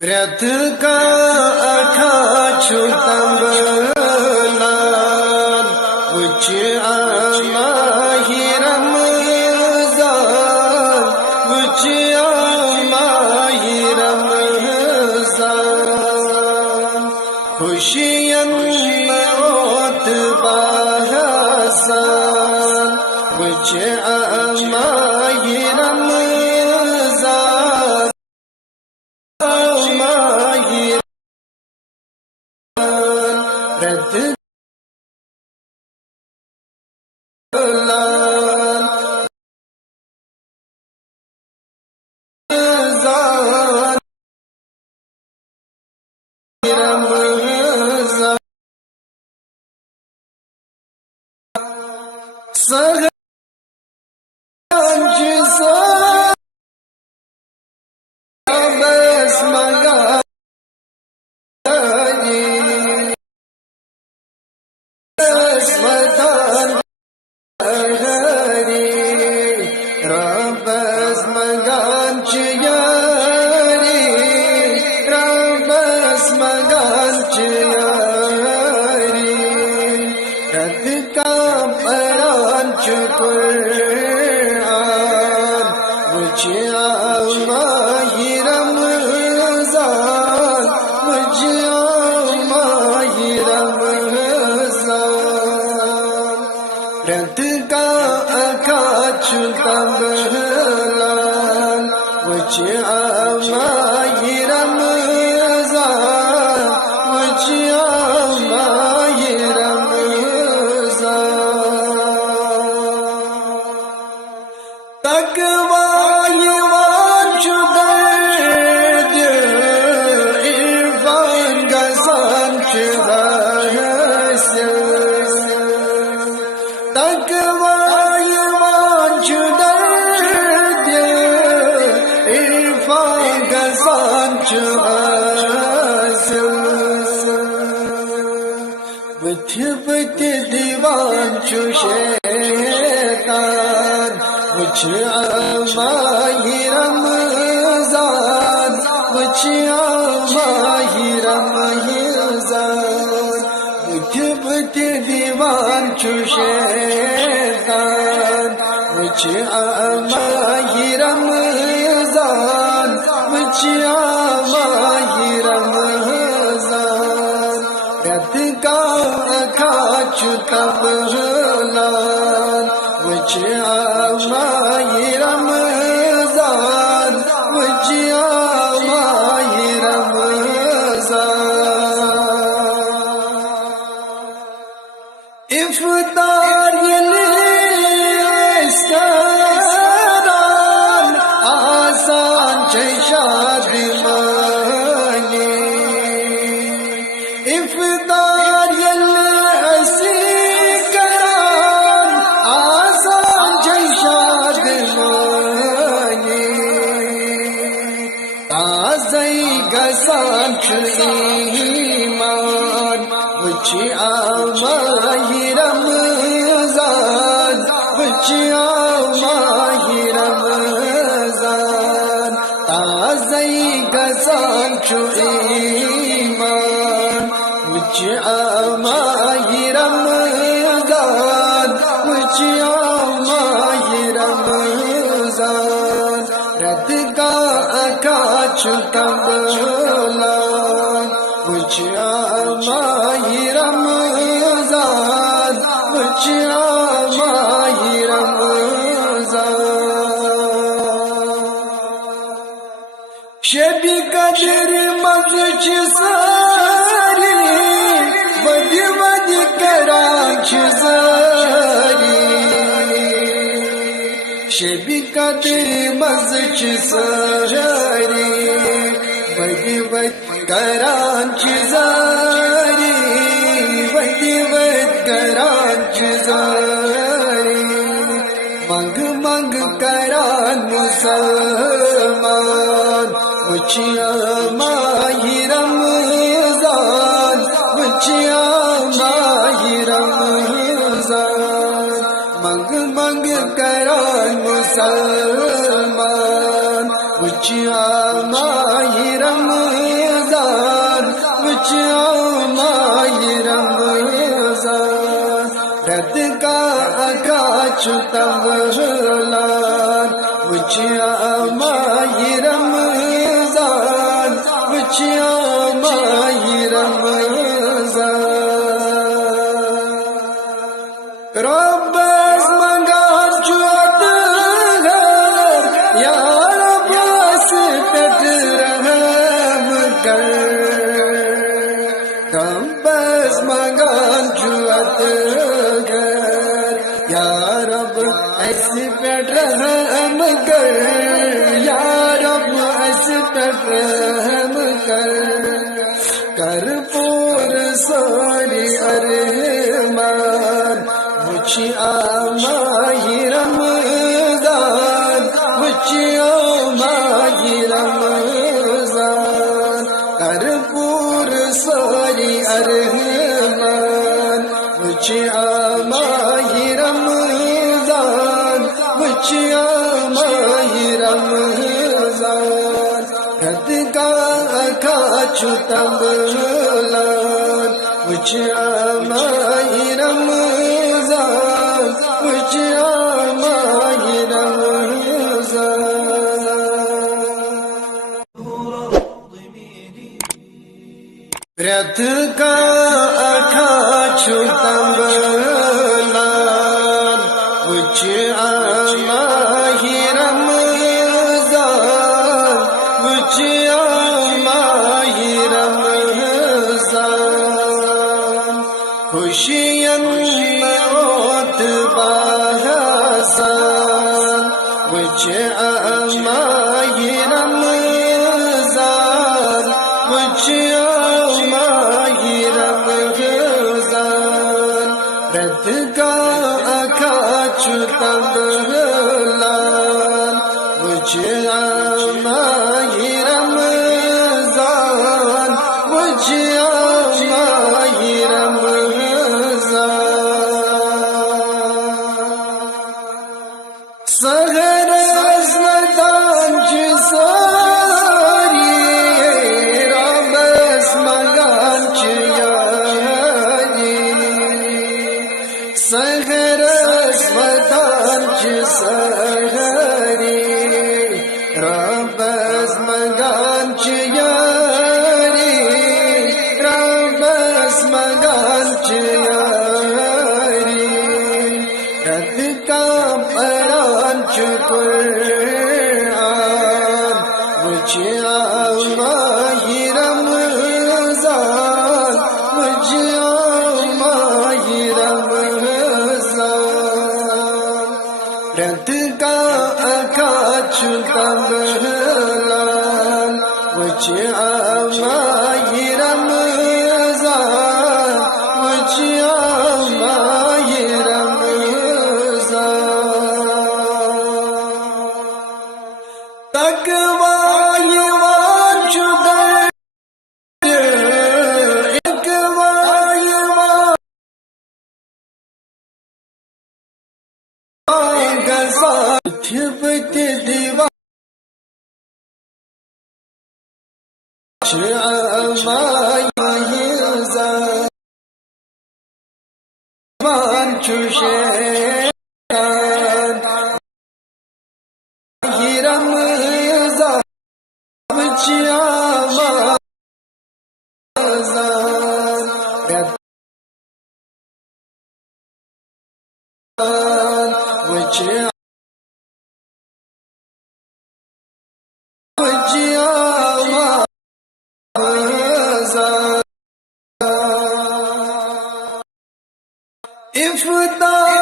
रथ का अखा छुतंबला कुछ आमाही रमज़ान कुछ आमाही रमज़ान खुशियन मौत बहसान कुछ आमाही रमज़ान रथ रथ का अखा छुतंबलान कुछ आमाही रमज़ान कुछ आमाही रमज़ान तकवा ये वांछु दर्द इरफान गसान चुदास्य तकवा ये वांछु दर्द इरफान गसान चुदास्य बथ बथ दीवान शैतान कुछ आमाही रमज़ान कुछ आमाही रमज़ान बुध बुध दीवान शैतान कुछ आमाही रमज़ान कुछ आमाही रमज़ान रथ का अखा छुतंबलान कुछ आमाही रमज़ान कुछ आमाही रमज़ान इफ्तार ये लेस्तारान आसान शाद माने इफ्तार ये लेस्तारान आसान शाद माने ताज़ई गसान ईमान कुछ आमाही रमज़ान कुछ आमाही रमज़ान ताज़ई गसान ईमान कुछ आमाही रमज़ान कुछ आमाही रमज़ान रथ का अखा छुतंबलान कुछ आमाही रमज़ान कुछ आमाही रमज़ान शबी कदर मज़च सारी वद वद करांच सारी शबी कदर मज़च सारी वद वद करांच सारी वद वद करांच सारी मंग मंग करान मुसलमान कुछ आमाही रमज़ान कुछ आमाही रमज़ान मंग मंग करान मुसलमान कुछ आमाही रमज़ान चुतवलान वचिया माही रमजान वचिया माही रमजान रब्बस मंगान चुत घर या रब्बस कट रहम कर रब्बस मंगान चुत घर या रब ऐसे पर रहम कर या रब ऐसे पर रहम कर पूर सारी अरमान मुझिया माही रमजान मुझिया माही रमजान कर पूर सारी अरमान मुझिया माही रमजान मुझिया माही रमजान रत का अखा चुतबलान मुझिया माही रमजान मुझिया माही रमजान रत का अखा चुतबलान मुझिया माही रमजान मुझिया माही रमजान खुशियन मौत बाहसान मुझिया माही रमजान मुझिया माही रमजान रत का अखा चुतबलान मुझिया माही रमजान मुझिया माही रमजान सहर रमजान सारी रबस मगान यारी सहर रमजान सहरी रबस मगान यारी रबस मगान यारी रत का परान चुकुरान मुझिया माही रमजान मुझिया माही रमजान रत का अखा चुतबलान मुझिया माही रमजान मुझिया माही रमजान तकवा ईमान चुदर तकवा ईमान गज़ा थिबत दीवा माही ज़मान चुशे रमजान मुझिया रमजान मुझिया मुझिया रमजान इफ्तार